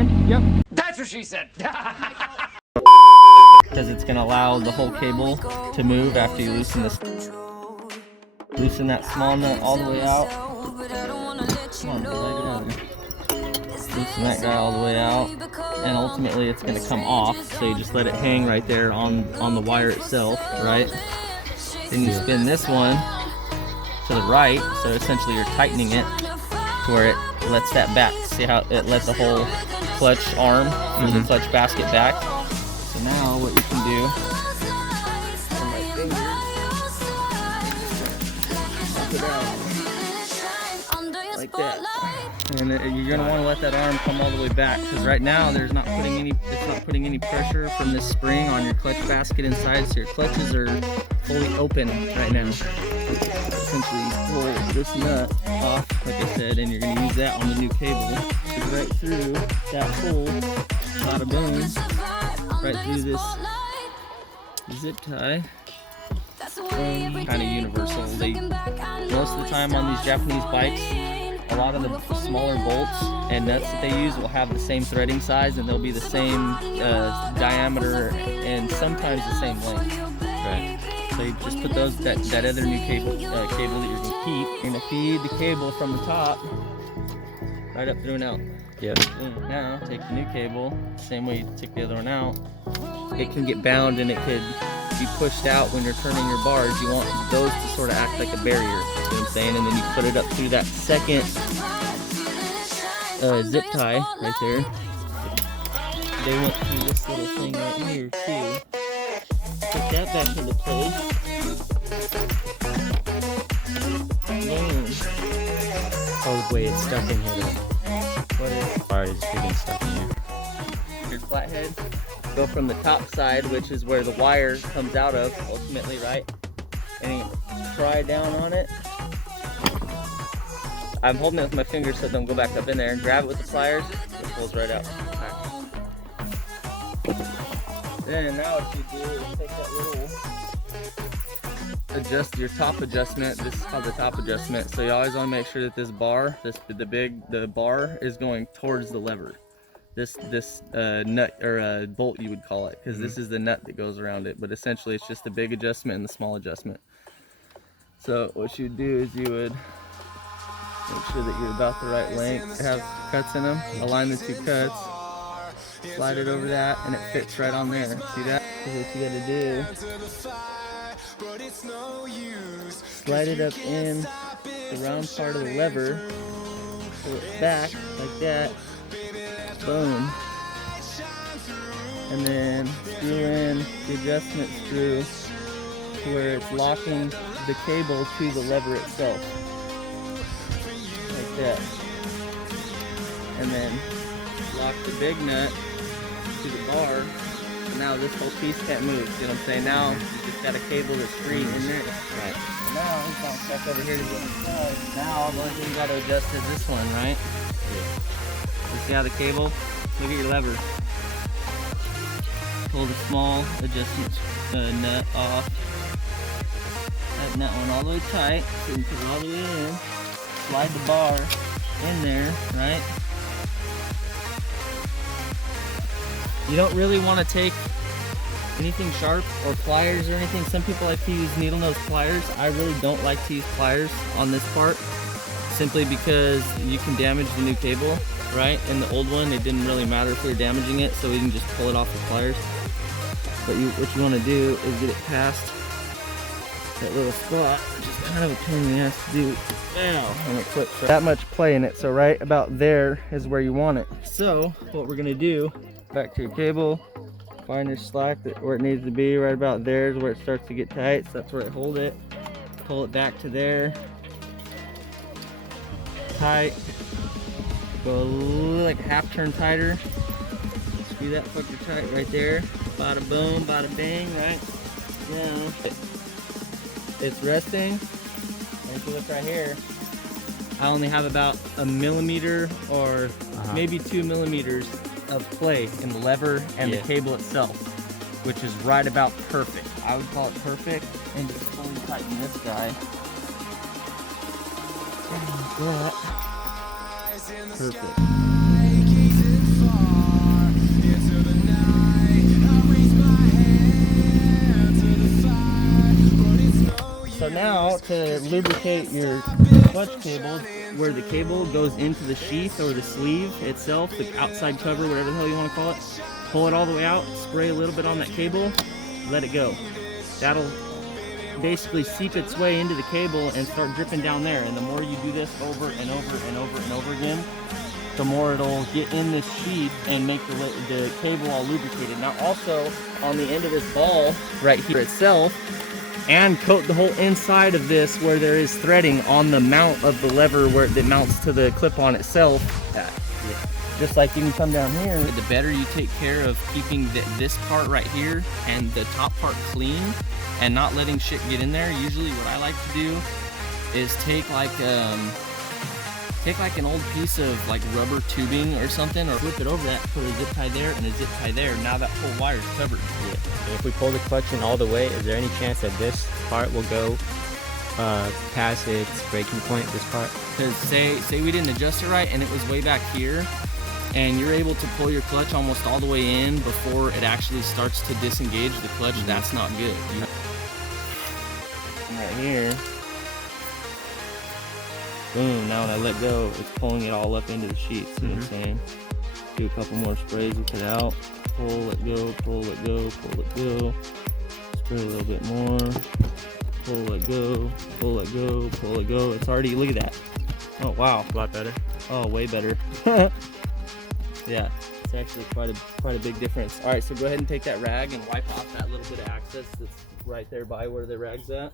in? Yep. That's what she said. Because it's going to allow the whole cable to move after you loosen this. Loosen that small nut all the way out. Come on, light it out. Loosen that guy all the way out. And ultimately it's going to come off. So you just let it hang right there on the wire itself, right? Then you spin this one to the right. So essentially you're tightening it to where it lets that back. See how it lets the whole clutch arm or the clutch basket back. So now what you can do, on my finger, pop it out like that. And you're gonna want to let that arm come all the way back, because right now it's not putting any pressure from this spring on your clutch basket inside. So your clutches are fully open right now. Essentially, you pull this nut off, like I said, and you're gonna use that on the new cable. Right through that hole, bada boom, right through this zip tie. Kind of universal. Most of the time on these Japanese bikes, a lot of the smaller bolts and nuts that they use will have the same threading size, and they'll be the same diameter and sometimes the same length. Right. So you just put that other new cable that you're gonna keep. You're gonna feed the cable from the top right up through and out. Yep. Now take the new cable, same way you take the other one out. It can get bound and it could be pushed out when you're turning your bars. You want those to sort of act like a barrier, you know what I'm saying? And then you put it up through that second zip tie right there. They went through this little thing right here too. Put that back into place. Boom. Oh wait, it's stuck in here though. What is it? Alright, it's getting stuck in here. Your flathead, go from the top side, which is where the wire comes out of, ultimately, right? And you pry down on it. I'm holding it with my fingers so it don't go back up in there. Grab it with the pliers, it pulls right out. Then now what you do is take that little adjust your top adjustment. This is called the top adjustment. So you always want to make sure that this bar, the bar is going towards the lever. This nut or bolt you would call it, because this is the nut that goes around it. But essentially it's just the big adjustment and the small adjustment. So what you do is you would make sure that you're about the right length. It has cuts in them. Align the two cuts. Slide it over that, and it fits right on there. See that? So what you gotta do, slide it up in the round part of the lever, pull it back like that, boom, and then screw in the adjustment screw to where it's locking the cable to the lever itself, like that, and then lock the big nut to the bar. And now this whole piece can't move. See what I'm saying? Now you just got a cable that's free in there. Right. Now it's not stuck over here to the other side. Now the only thing you got to adjust is this one, right? Yeah. You see how the cable? Look at your lever. Pull the small adjustment nut off. Tighten that one all the way tight so you can put it all the way in. Slide the bar in there, right? You don't really want to take anything sharp or pliers or anything. Some people like to use needle nose pliers. I really don't like to use pliers on this part, simply because you can damage the new cable, right? In the old one, it didn't really matter if we were damaging it, so we can just pull it off with pliers. But what you want to do is get it past that little spot, which is kind of a pain in the ass to do now. And it clips right. That much play in it, so right about there is where you want it. So what we're gonna do, back to your cable, find your slack where it needs to be. Right about there is where it starts to get tight, so that's where I hold it. Pull it back to there, tight, go like a half turn tighter, screw that fucker tight right there. Bada boom, bada bang, right? Now it's resting, and if you look right here, I only have about a millimeter or maybe 2 millimeters of play in the lever and the cable itself, which is right about perfect. I would call it perfect. And just fully tighten this guy. And that. Perfect. to lubricate your clutch cable, where the cable goes into the sheath or the sleeve itself, the outside cover, whatever the hell you want to call it. Pull it all the way out, spray a little bit on that cable, let it go. That'll basically seep its way into the cable and start dripping down there. And the more you do this over and over and over and over again, the more it'll get in this sheath and make the cable all lubricated. Now also, on the end of this ball right here itself, and coat the whole inside of this where there is threading on the mount of the lever where it mounts to the clip-on itself. Just like you can come down here. The better you take care of keeping this part right here and the top part clean and not letting shit get in there, usually what I like to do is take like an old piece of like rubber tubing or something, or flip it over that, put a zip tie there and a zip tie there. Now that whole wire is covered. Yeah. And if we pull the clutch in all the way, is there any chance that this part will go past its breaking point, this part? Because say we didn't adjust it right and it was way back here, and you're able to pull your clutch almost all the way in before it actually starts to disengage the clutch, that's not good. Right here, boom, now when I let go, it's pulling it all up into the sheet. See what I'm saying? Do a couple more sprays with it out. Pull, let go, pull, let go, pull, let go. Spray a little bit more. Pull, let go, pull, let go, pull, let go. It's already, look at that. Oh, wow. A lot better. Oh, way better. Yeah, it's actually quite a big difference. All right, so go ahead and take that rag and wipe off that little bit of access that's right there by where the rag's at.